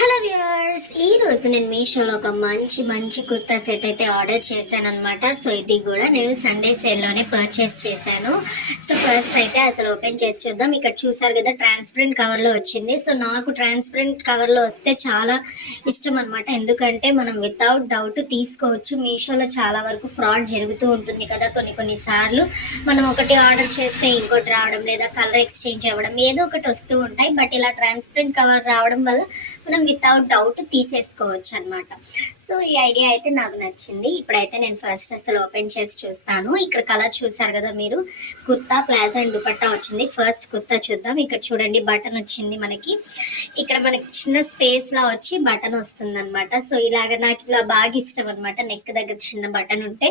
Hello viewers, ఈ రోజు నేను మీషోలో ఒక మంచి మంచి కుర్తా సెట్ అయితే ఆర్డర్ చేశాను అనమాట. సో ఇది కూడా నేను సండే సేల్లోనే పర్చేస్ చేశాను. సో ఫస్ట్ అయితే అసలు ఓపెన్ చేసి చూద్దాం. ఇక్కడ చూసారు కదా, ట్రాన్స్పరెంట్ కవర్లో వచ్చింది. సో నాకు ట్రాన్స్పరెంట్ కవర్లో వస్తే చాలా ఇష్టం అనమాట. ఎందుకంటే మనం వితౌట్ డౌట్ తీసుకోవచ్చు. మీషోలో చాలా వరకు ఫ్రాడ్ జరుగుతూ ఉంటుంది కదా. కొన్ని సార్లు మనం ఒకటి ఆర్డర్ చేస్తే ఇంకోటి రావడం, లేదా కలర్ ఎక్స్చేంజ్ అవ్వడం, ఏదో ఒకటి వస్తూ ఉంటాయి. బట్ ఇలా ట్రాన్స్పరెంట్ కవర్ రావడం వల్ల మనం వితౌట్ డౌట్ తీసేసుకోవచ్చు అనమాట. సో ఈ ఐడియా అయితే నాకు నచ్చింది. ఇప్పుడైతే నేను ఫస్ట్ అసలు ఓపెన్ చేసి చూస్తాను. ఇక్కడ కలర్ చూసారు కదా మీరు, కుర్తా ప్లాజో అండ్ దుపట్టా వచ్చింది. ఫస్ట్ కుర్తా చూద్దాం. ఇక్కడ చూడండి, బటన్ వచ్చింది మనకి. ఇక్కడ మనకి చిన్న స్పేస్ లా వచ్చి బటన్ వస్తుంది అనమాట. సో ఇలాగ నాకు ఇలా బాగా ఇష్టం అనమాట. నెక్ దగ్గర చిన్న బటన్ ఉంటే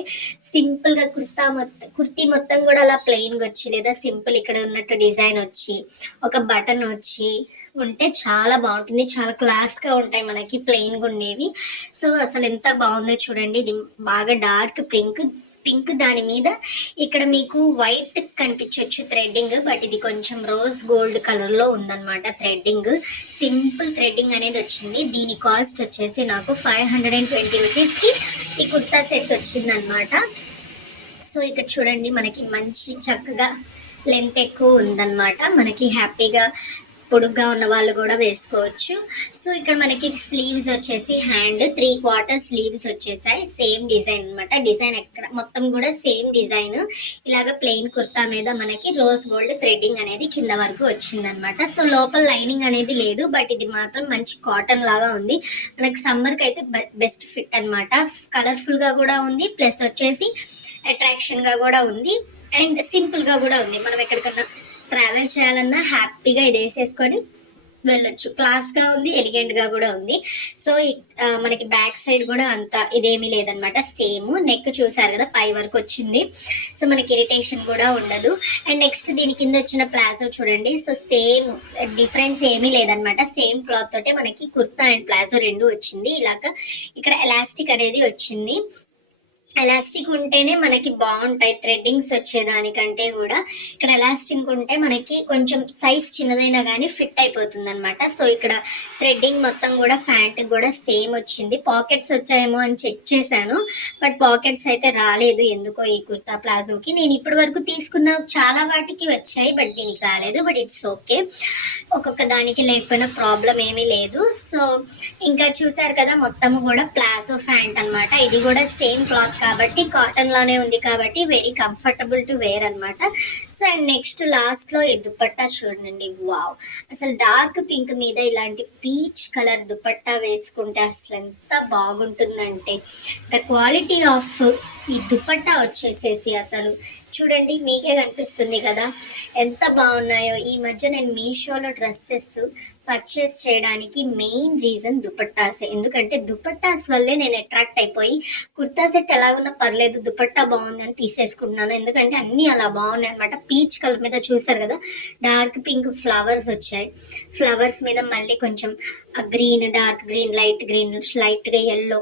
సింపుల్ గా కుర్తీ మొత్తం కూడా అలా ప్లెయిన్ గా వచ్చి, లేదా సింపుల్ ఇక్కడ ఉన్నట్టు డిజైన్ వచ్చి, ఒక బటన్ వచ్చి ఉంటే చాలా బాగుంటుంది. చాలా క్లాస్ గా ఉంటాయి మనకి ప్లెయిన్ గా ఉండేవి. సో అసలు ఎంత బాగుందో చూడండి. ఇది బాగా డార్క్ పింక్ దాని మీద ఇక్కడ మీకు వైట్ కనిపించవచ్చు థ్రెడ్డింగ్, బట్ ఇది కొంచెం రోజ్ గోల్డ్ కలర్ లో ఉందన్నమాట. థ్రెడ్డింగ్ సింపుల్ థ్రెడ్డింగ్ అనేది వచ్చింది. దీని కాస్ట్ వచ్చేసి నాకు 520 రూపీస్ కి ఈ కుర్తా సెట్ వచ్చింది అనమాట. సో ఇక్కడ చూడండి, మనకి మంచి చక్కగా లెంత్ ఎక్కువ ఉందన్నమాట. మనకి హ్యాపీగా పొడుగ్గా ఉన్న వాళ్ళు కూడా వేసుకోవచ్చు. సో ఇక్కడ మనకి స్లీవ్స్ వచ్చేసి హ్యాండ్ 3/4 స్లీవ్స్ వచ్చేసాయి. సేమ్ డిజైన్ అనమాట. డిజైన్ ఎక్కడ మొత్తం కూడా సేమ్ డిజైన్. ఇలాగ ప్లెయిన్ కుర్తా మీద మనకి రోజ్ గోల్డ్ థ్రెడ్డింగ్ అనేది కింద వరకు వచ్చిందనమాట. సో లోపల లైనింగ్ అనేది లేదు, బట్ ఇది మాత్రం మంచి కాటన్ లాగా ఉంది. మనకి సమ్మర్కి అయితే బెస్ట్ ఫిట్ అనమాట. కలర్ఫుల్ గా కూడా ఉంది, ప్లస్ వచ్చేసి అట్రాక్షన్ గా కూడా ఉంది, అండ్ సింపుల్ గా కూడా ఉంది. మనం ఎక్కడికన్నా ట్రావెల్ చేయాలన్నా హ్యాపీగా ఇది వేసేసుకొని వెళ్ళొచ్చు. క్లాస్ గా ఉంది, ఎలిగెంట్ గా కూడా ఉంది. సో మనకి బ్యాక్ సైడ్ కూడా అంత ఇదేమీ లేదనమాట. సేమ్ నెక్ చూసారు కదా, పై వరకు వచ్చింది. సో మనకి ఇరిటేషన్ కూడా ఉండదు. అండ్ నెక్స్ట్ దీని కింద వచ్చిన ప్లాజో చూడండి. సో సేమ్ డిఫరెన్స్ ఏమీ లేదనమాట. సేమ్ క్లాత్ తోటే మనకి కుర్తా అండ్ ప్లాజో రెండు వచ్చింది. ఇలాగ ఇక్కడ ఎలాస్టిక్ అనేది వచ్చింది. ఎలాస్టిక్ ఉంటేనే మనకి బాగుంటాయి థ్రెడ్డింగ్స్ వచ్చేదానికంటే కూడా. ఇక్కడ ఎలాస్టిక్ ఉంటే మనకి కొంచెం సైజ్ చిన్నదైనా కానీ ఫిట్ అయిపోతుంది అనమాట. సో ఇక్కడ థ్రెడ్డింగ్ మొత్తం కూడా ప్యాంట్ కూడా సేమ్ వచ్చింది. పాకెట్స్ వచ్చాయేమో అని చెక్ చేశాను, బట్ పాకెట్స్ అయితే రాలేదు ఎందుకో ఈ కుర్తా ప్లాజోకి. నేను ఇప్పటి వరకు తీసుకున్న చాలా వాటికి వచ్చాయి, బట్ దీనికి రాలేదు. బట్ ఇట్స్ ఓకే, ఒక్కొక్క దానికి లేకపోయినా ప్రాబ్లం ఏమీ లేదు. సో ఇంకా చూసారు కదా, మొత్తం కూడా ప్లాజో ప్యాంట్ అనమాట. ఇది కూడా సేమ్ క్లాత్ కాబట్టి కాటన్ లానే ఉంది కాబట్టి వెరీ కంఫర్టబుల్ టు వేర్ అనమాట. సో అండ్ నెక్స్ట్ లాస్ట్ లో ఈ దుపట్టా చూడండి. వావ్, అసలు డార్క్ పింక్ మీద ఇలాంటి పీచ్ కలర్ దుపట్టా వేసుకుంటే అసలు ఎంత బాగుంటుందంటే, ద క్వాలిటీ ఆఫ్ ఈ దుపట్టా వచ్చేసేసి అసలు చూడండి, మీకే కనిపిస్తుంది కదా ఎంత బాగున్నాయో. ఈ మధ్య నేను మీషోలో డ్రెస్సెస్ పర్చేస్ చేయడానికి మెయిన్ రీజన్ దుపట్టాసే. ఎందుకంటే దుపట్టాస్ వల్లే నేను అట్రాక్ట్ అయిపోయి కుర్తా సెట్ ఎలాగున్నా పర్లేదు, దుపట్టా బాగుంది అని తీసేసుకుంటున్నాను. ఎందుకంటే అన్నీ అలా బాగున్నాయి అనమాట. పీచ్ కలర్ మీద చూసారు కదా, డార్క్ పింక్ ఫ్లవర్స్ వచ్చాయి. ఫ్లవర్స్ మీద మళ్ళీ కొంచెం green, dark green, light green, లైట్గా ఎల్లో.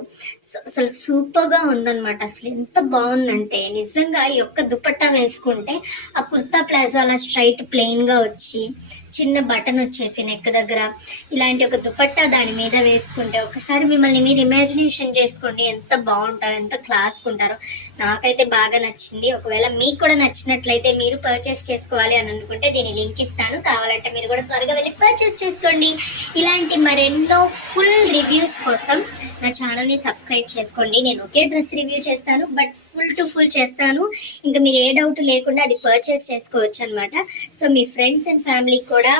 అసలు సూపర్గా ఉందన్నమాట. అసలు ఎంత బాగుందంటే నిజంగా ఈ యొక్క దుపట్టా వేసుకుంటే ఆ కుర్తా ప్లాజో అలా స్ట్రైట్ ప్లెయిన్గా వచ్చి, చిన్న బటన్ వచ్చేసి నెక్ దగ్గర, ఇలాంటి ఒక దుపట్టా దాని మీద వేసుకుంటే ఒకసారి మిమ్మల్ని మీరు ఇమాజినేషన్ చేసుకోండి ఎంత బాగుంటారో, ఎంత క్లాస్ ఉంటారో. నాకైతే బాగా నచ్చింది. ఒకవేళ మీకు కూడా నచ్చినట్లయితే మీరు పర్చేస్ చేసుకోవాలి అని అనుకుంటే దీని లింక్ ఇస్తాను. కావాలంటే మీరు కూడా త్వరగా వెళ్ళి పర్చేస్ చేసుకోండి. ఇలాంటి మరెన్నో ఫుల్ రివ్యూస్ కోసం నా ఛానల్ని సబ్స్క్రైబ్ చేసుకోండి. నేను ఒకే డ్రెస్ రివ్యూ చేస్తాను, బట్ ఫుల్ టు ఫుల్ చేస్తాను. ఇంకా మీరు ఏ డౌట్ లేకుండా అది పర్చేస్ చేసుకోవచ్చు అనమాట. సో మీ ఫ్రెండ్స్ అండ్ ఫ్యామిలీకి కూడా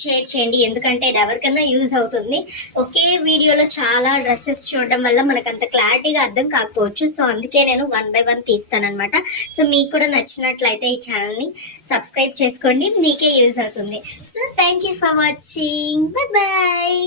షేర్ చేయండి, ఎందుకంటే ఇది ఎవరికైనా యూజ్ అవుతుంది. ఒకే వీడియోలో చాలా డ్రెస్సెస్ చూడడం వల్ల మనకు అంత క్లారిటీగా అర్థం కాకపోవచ్చు. సో అందుకే నేను 1 by 1 తీస్తానమాట. సో మీకు కూడా నచ్చినట్లయితే ఈ ఛానల్ని సబ్స్క్రైబ్ చేసుకోండి, మీకే యూజ్ అవుతుంది. So thank you for watching. Bye bye.